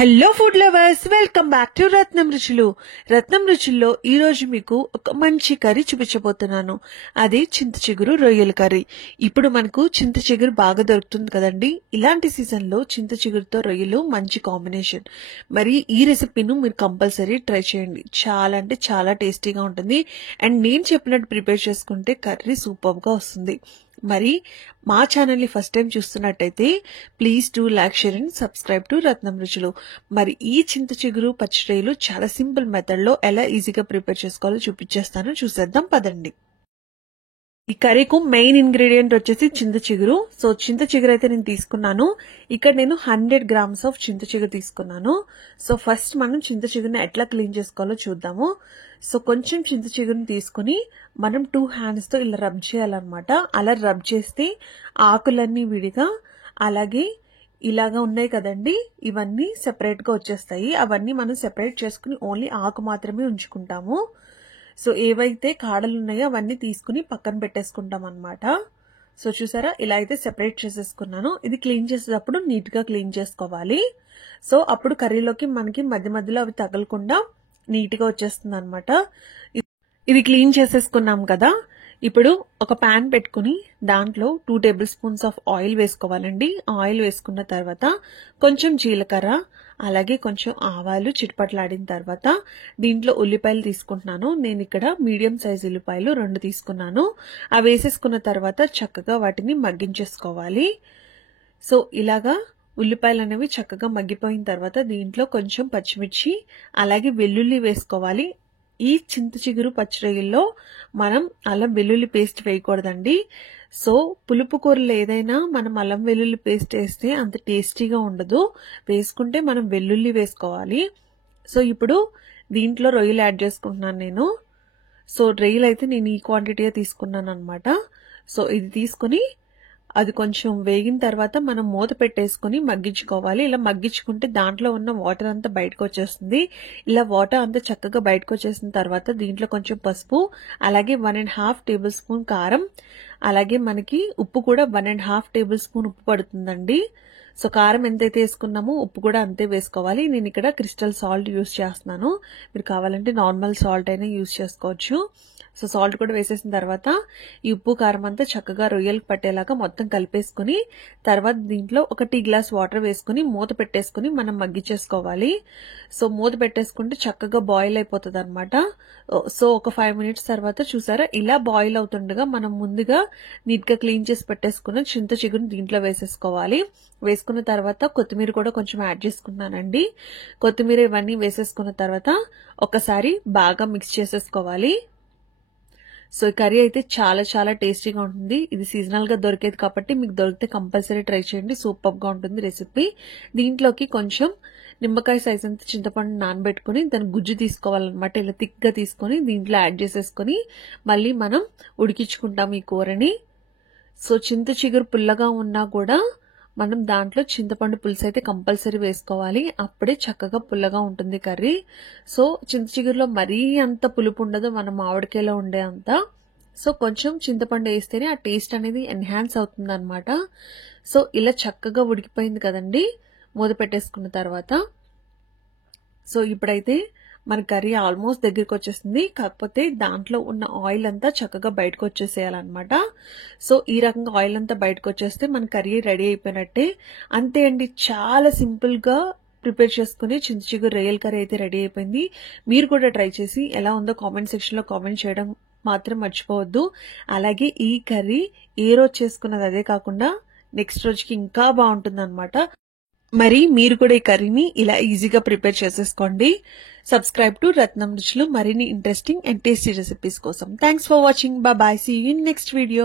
Hello food lovers, welcome back to Ratnam Ruchulu. Ratnam రుచుల్లో ఈ రోజు మీకు ఒక మంచి కర్రీ చూపించబోతున్నాను. అది చింత చిగురు రొయ్యల కర్రీ. ఇప్పుడు మనకు చింత చిగురు బాగా దొరుకుతుంది కదండి. ఇలాంటి సీజన్ లో చింత చిగురుతో రొయ్యలు మంచి కాంబినేషన్. మరి ఈ రెసిపీను మీరు కంపల్సరీ ట్రై చేయండి. చాలా అంటే చాలా టేస్టీగా ఉంటుంది. అండ్ నేను చెప్పినట్టు ప్రిపేర్ చేసుకుంటే కర్రీ సూపర్ గా వస్తుంది. మరి మా ఛానల్ ని ఫస్ట్ టైం చూస్తున్నట్టయితే please do like, share and subscribe to Ratnam Ruchulu. మరి ఈ చింత చిగురు పచ్చడిలు చాలా సింపుల్ మెథడ్ లో ఎలా ఈజీగా ప్రిపేర్ చేసుకోవాలో చూపించేస్తాను. చూసేద్దాం పదండి. ఈ కర్రీకు మెయిన్ ఇంగ్రీడియంట్ వచ్చేసి చింత చిగురు. సో చింత చిగురు అయితే నేను తీసుకున్నాను. ఇక్కడ నేను 100 grams ఆఫ్ చింత చిగురు తీసుకున్నాను. సో ఫస్ట్ మనం చింత చిగురుని ఎట్లా క్లీన్ చేసుకోవాలో చూద్దాము. సో కొంచెం చింత చిగురుని తీసుకుని మనం 2 hands తో ఇలా రబ్ చేయాలన్నమాట. అలా రబ్ చేస్తే ఆకులన్నీ విడిగా, అలాగే ఇలాగా ఉన్నాయి కదండి, ఇవన్నీ సెపరేట్ గా వచ్చేస్తాయి. అవన్నీ మనం సెపరేట్ చేసుకుని ఓన్లీ ఆకు మాత్రమే ఉంచుకుంటాము. సో ఏవైతే కాడలు ఉన్నాయో అవన్నీ తీసుకుని పక్కన పెట్టేసుకుంటాం అన్నమాట. సో చూసారా, ఇలా అయితే సెపరేట్ చేసేసుకున్నాను. ఇది క్లీన్ చేసేటప్పుడు నీట్ గా క్లీన్ చేసుకోవాలి. సో అప్పుడు కర్రీలోకి మనకి మధ్య మధ్యలో అవి తగలకుండా నీట్ గా వచ్చేస్తుంది అనమాట. ఇది క్లీన్ చేసేసుకున్నాం కదా. ఇప్పుడు ఒక ప్యాన్ పెట్టుకుని దాంట్లో 2 tablespoons ఆఫ్ ఆయిల్ వేసుకోవాలండి. ఆయిల్ వేసుకున్న తర్వాత కొంచెం జీలకర్ర, అలాగే కొంచెం ఆవాలు చిట్పట్లాడిన తర్వాత దీంట్లో ఉల్లిపాయలు తీసుకుంటున్నాను. నేను ఇక్కడ మీడియం సైజ్ ఉల్లిపాయలు 2 తీసుకున్నాను. అవి వేసేసుకున్న తర్వాత చక్కగా వాటిని మగ్గించేసుకోవాలి. సో ఇలాగా ఉల్లిపాయలు అనేవి చక్కగా మగ్గిపోయిన తర్వాత దీంట్లో కొంచెం పచ్చిమిర్చి, అలాగే వెల్లుల్లి వేసుకోవాలి. ఈ చింత చిగురు పచ్చడిలో మనం అల్లం వెల్లుల్లి పేస్ట్ వేయకూడదండి. సో పులుపు కూరలు ఏదైనా మనం అల్లం వెల్లుల్లి పేస్ట్ వేస్తే అంత టేస్టీగా ఉండదు. వేసుకుంటే మనం వెల్లుల్లి వేసుకోవాలి. సో ఇప్పుడు దీంట్లో రొయ్యలు యాడ్ చేసుకుంటున్నాను నేను. సో రొయ్యలు అయితే నేను ఈ క్వాంటిటీగా తీసుకున్నాను అనమాట. సో ఇది తీసుకుని అది కొంచెం వేగిన తర్వాత మనం మూత పెట్టేసుకుని మగ్గించుకోవాలి. ఇలా మగ్గించుకుంటే దాంట్లో ఉన్న వాటర్ అంతా బయటకు వచ్చేస్తుంది. ఇలా వాటర్ అంతా చక్కగా బయటకు వచ్చేసిన తర్వాత దీంట్లో కొంచెం పసుపు, అలాగే 1.5 tablespoon కారం, అలాగే మనకి ఉప్పు కూడా 1.5 tablespoon ఉప్పు పడుతుందండి. సో కారం ఎంతైతే వేసుకున్నామో ఉప్పు కూడా అంతే వేసుకోవాలి. నేను ఇక్కడ క్రిస్టల్ సాల్ట్ యూజ్ చేస్తున్నాను. మీరు కావాలంటే నార్మల్ సాల్ట్ అయినా యూజ్ చేసుకోవచ్చు. సో సాల్ట్ కూడా వేసేసిన తర్వాత ఈ ఉప్పు కారం అంతా చక్కగా రొయ్యలకు పట్టేలాగా మొత్తం కలిపేసుకుని తర్వాత దీంట్లో ఒక టీ గ్లాస్ వాటర్ వేసుకుని మూత పెట్టేసుకుని మనం మగ్గించేసుకోవాలి. సో మూత పెట్టేసుకుంటే చక్కగా బాయిల్ అయిపోతుంది అనమాట. సో ఒక 5 minutes తర్వాత చూసారా, ఇలా బాయిల్ అవుతుండగా మనం ముందుగా నీట్ గా క్లీన్ చేసి పెట్టేసుకున్న చింత చిగురుని దీంట్లో వేసేసుకోవాలి. వేసుకున్న తర్వాత కొత్తిమీర కూడా కొంచెం యాడ్ చేసుకున్నానండి. కొత్తిమీర ఇవన్నీ వేసేసుకున్న తర్వాత ఒకసారి బాగా మిక్స్ చేసేసుకోవాలి. సో ఈ కర్రీ అయితే చాలా చాలా టేస్టీగా ఉంటుంది. ఇది సీజనల్ గా దొరికేది కాబట్టి మీకు దొరికితే కంపల్సరీ ట్రై చేయండి. సూపర్ గా ఉంటుంది రెసిపీ. దీంట్లోకి కొంచెం నిమ్మకాయ సైజ్ అంత చింతపండు నానబెట్టుకుని దాని గుజ్జు తీసుకోవాలన్నమాట. ఇలా థిక్ గా తీసుకుని దీంట్లో యాడ్ చేసేసుకుని మళ్ళీ మనం ఉడికించుకుంటాం ఈ కూరని. సో చింత చిగురు పుల్లగా ఉన్నా కూడా మనం దాంట్లో చింతపండు పులుసు అయితే కంపల్సరీ వేసుకోవాలి. అప్పుడే చక్కగా పుల్లగా ఉంటుంది కర్రీ. సో చింత చిగురులో మరీ అంత పులుపు ఉండదు మన మామిడికాయలో ఉండే అంత. సో కొంచెం చింతపండు వేస్తేనే ఆ టేస్ట్ అనేది ఎన్హాన్స్ అవుతుంది అనమాట. సో ఇలా చక్కగా ఉడికిపోయింది కదండి మూత పెట్టేసుకున్న తర్వాత. సో ఇప్పుడైతే మన కర్రీ ఆల్మోస్ట్ దగ్గరికి వచ్చేసింది. కాకపోతే దాంట్లో ఉన్న ఆయిల్ అంతా చక్కగా బయటకు వచ్చేసేయాలన్నమాట. సో ఈ రకంగా ఆయిల్ అంతా బయటకు వచ్చేస్తే మన కర్రీ రెడీ అయిపోయినట్టే. అంతే అండి, చాలా సింపుల్ గా ప్రిపేర్ చేసుకుని చింత చిగురు రొయ్యల కర్రీ అయితే రెడీ అయిపోయింది. మీరు కూడా ట్రై చేసి ఎలా ఉందో కామెంట్ సెక్షన్ లో కామెంట్ చేయడం మాత్రం మర్చిపోవద్దు. అలాగే ఈ కర్రీ ఏ రోజు చేసుకున్నది అదే కాకుండా నెక్స్ట్ రోజుకి ఇంకా బాగుంటుంది అనమాట. మరి మీరు కూడా ఈ కర్రీని ఇలా ఈజీగా ప్రిపేర్ చేసేసుకోండి. సబ్స్క్రైబ్ టు రత్నం రుచులు మరిన్ని ఇంట్రెస్టింగ్ అండ్ టేస్టీ రెసిపీస్ కోసం. Thanks for watching. Bye. See you in next video.